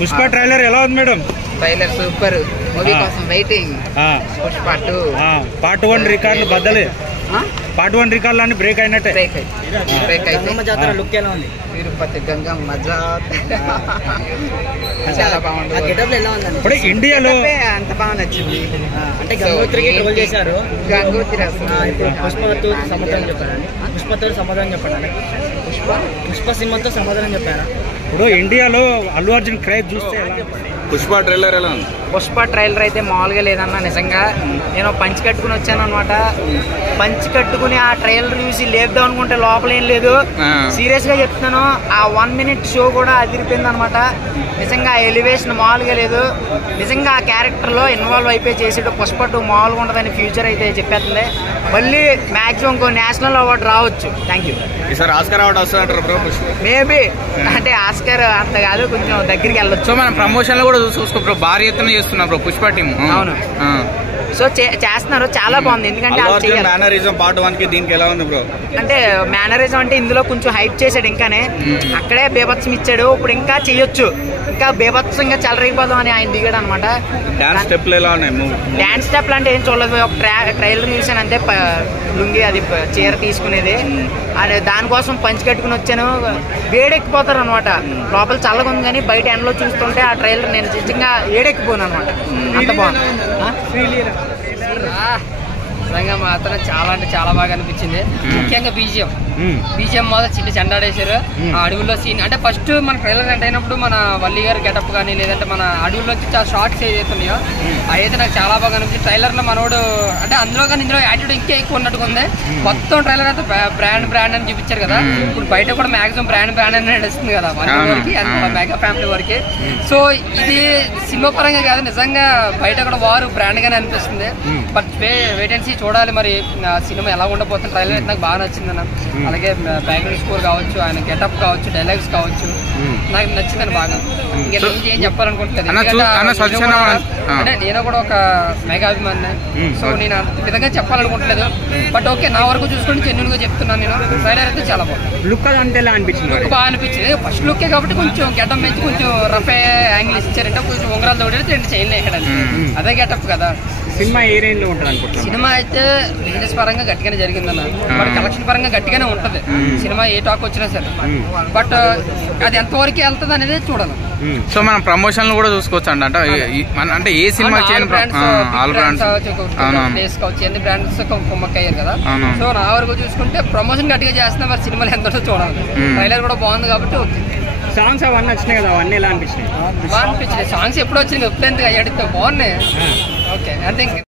Pushpa trailer ఎలా ఉంది madam? Trailer super. Movie కోసం వెయిటింగ్. పుష్ప 2 పార్ట్ 1 రికార్డులు బద్దలే. పార్ట్ 1 రికార్డులు అన్ని బ్రేక్ అయినట్టే. బ్రేక్ అయితే లుక్ ఎలా ఉంది? తిరుపతి గంగమ్మ జాతర చాలా బాగుంది. ఇప్పుడు ఇండియాలో అంత బాగా నచ్చింది. అంటే గంగోత్రికి ట్రోల్ చేశారు. గంగోత్రి పుష్పతో సమాధానం చెప్పారండి. పుష్పతో సమాధానం చెప్పారండి. పుష్ప సినిమాతో సమాధానం చెప్పారా? ఇప్పుడు ఇండియాలో అల్లు అర్జున్ క్రేజ్ చూస్తే పుష్ప ట్రైలర్ ఎలా ఉంది? పుష్ప ట్రైలర్ అయితే మామూలుగా లేదన్నా. నిజంగా నేను పంచి కట్టుకుని వచ్చాను అనమాట. పంచి కట్టుకుని ఆ ట్రైలర్ చూసి లేపుదాం అనుకుంటే లోపల ఏం లేదు. సీరియస్ గా చెప్తున్నాను, ఆ 1 minute షో కూడా అదిరిపోయింది అనమాట. నిజంగా ఆ ఎలివేషన్ మామూలుగా లేదు. నిజంగా ఆ క్యారెక్టర్ లో ఇన్వాల్వ్ అయిపోయి చేసేటో పుష్ప 2 మామూలుగా ఉంటుందని ఫ్యూచర్ అయితే చెప్పేస్తుంది. మళ్ళీ మాక్సిమం ఇంకో నేషనల్ అవార్డు రావచ్చు. Thank you. ఈసారి ఆస్కార్ అవార్డు వస్తుందంటారు బ్రో? మేబీ అంటే ఆస్కార్ అంత కాదు, కొంచెం దగ్గరికి వెళ్ళొచ్చు. మనం ప్రమోషన్ లో కూడా చూసుకో బ్రో, భారీ ఎత్తున చేస్తున్నా బ్రో పుష్ప టీం. అవును, సో చేస్తున్నారు, చాలా బాగుంది. ఎందుకంటే మేనరిజం పార్ట్ 1 కి దీనికి ఎలా ఉంది బ్రో? అంటే మేనరిజం అంటే ఇందులో కొంచెం హైప్ చేశాడు. ఇంకానే అక్కడే బేభత్సం ఇచ్చాడు. ఇప్పుడు ఇంకా చెయ్యొచ్చు, ఇంకా బేభత్సంగా చెలరైపోదాం అని ఆయన దిగాడు అనమాట. డాన్స్ స్టెప్లు ఎలా ఉన్నాయి? డాన్స్ స్టెప్లు అంటే ఏం చూడలేదు, ఒక ట్రైలర్ చూసాను అంతే. లుంగి అది చీర తీసుకునేది, అది దానికోసం పంచి కట్టుకుని వచ్చాను. వేడెక్కిపోతారు అనమాట. లోపల చల్లగా ఉంది కానీ బయట ఎండలో చూస్తుంటే ఆ ట్రైలర్ నేను నిజంగా ఏడెక్కిపోను అనమాట. అంత బాగుంది. నిజంగా మాత్రం చాలా అంటే చాలా బాగా అనిపించింది. ముఖ్యంగా బీజిఎం మొదలు చిన్న చెండాడేశారు. ఆ అడవుల్లో సీన్ అంటే ఫస్ట్ మన ట్రైలర్ అంటే అయినప్పుడు మన వల్లి గారి గెటప్ కానీ లేదంటే మన అడవుల్లోంచి చాలా షార్ట్స్ ఏదైతున్నాయో అయితే నాకు చాలా బాగా అనిపించింది. ట్రైలర్ లో మనోడు అంటే అందులో కానీ ఇందులో యాటిట్యూడ్ ఇంకా ఎక్కువ ఉన్నట్టుగా ఉంది. మొత్తం ట్రైలర్ అయితే బ్రాండ్ అని చూపించారు కదా. ఇప్పుడు బయట కూడా మాక్సిమం బ్రాండ్ అని నడుస్తుంది కదా మన వరకు, మెగా ఫ్యామిలీ వరకు. సో ఇది సినిమా పరంగా కాదు, నిజంగా బయట కూడా వారు బ్రాండ్ గానే అనిపిస్తుంది. బట్ వెయిట్ అండ్ సీ చూడాలి మరి సినిమా ఎలా ఉండబోతుంది. ట్రైలర్ అయితే నాకు బాగా నచ్చింది అన్న. అలాగే బ్యాక్గ్రౌండ్ స్కోర్ కావచ్చు, ఆయన గెటప్ కావచ్చు, డైలాగ్స్ కావచ్చు, నాకు నచ్చిందని బాగా. ఇంకా ఏం చెప్పాలనుకుంటులేదు, అంటే నేను కూడా ఒక మెగా అభిమాని. సో నేను విధంగా చెప్పాలనుకుంటలేదు. బట్ ఓకే, నా వరకు చూసుకుంటే జెన్యూన్ గా చెప్తున్నాను నేను. ట్రైలర్ అయితే చాలా బాగుంది. లుక్ అంటే ఎలా అనిపించింది? లుక్ బాగా అనిపించింది. ఫస్ట్ లుక్కే కాబట్టి కొంచెం గెటప్ పెంచి కొంచెం రఫే యాంగిల్ ఇచ్చారంటే కొంచెం ఉంగరాలు తోడేది 2 చైన్లు ఎక్కడ అదే గెటప్ కదా. సినిమా ఏ రేంజ్ లో ఉంటుంది అనుకుంటున్నాను? సినిమా అయితే బిజినెస్ పరంగా గట్టిగానే జరిగిందన్న. మరి కలెక్షన్ పరంగా గట్టిగానే ఉంటది సినిమా, ఏ టాక్ వచ్చినా సరే. బట్ అది ఎంతవరకు వెళ్తుంది అనేది చూడాలి. సో మనం ప్రమోషన్ కూడా చూసుకోవచ్చు అండి. అంటే ఏ సినిమా ఆల్ బ్రాండ్స్ కావచ్చు, ఎన్ని బ్రాండ్స్ కుమ్మక్కయ్యారు కదా. సో నా వరకు చూసుకుంటే ప్రమోషన్ గట్టిగా చేస్తున్నా, మరి సినిమాలు ఎంతో చూడాలి. ట్రైలర్ కూడా బాగుంది కాబట్టి ఓకే. సాంగ్స్ అవన్నీ వచ్చినాయి కదా, అవన్నీ ఎలా అనిపించినాయి? బాగా అనిపించింది. సాంగ్స్ ఎప్పుడు వచ్చింది, ఎప్పుడు ఎందుకు అడిగితే బాగున్నాయి. ఓకే, అంటే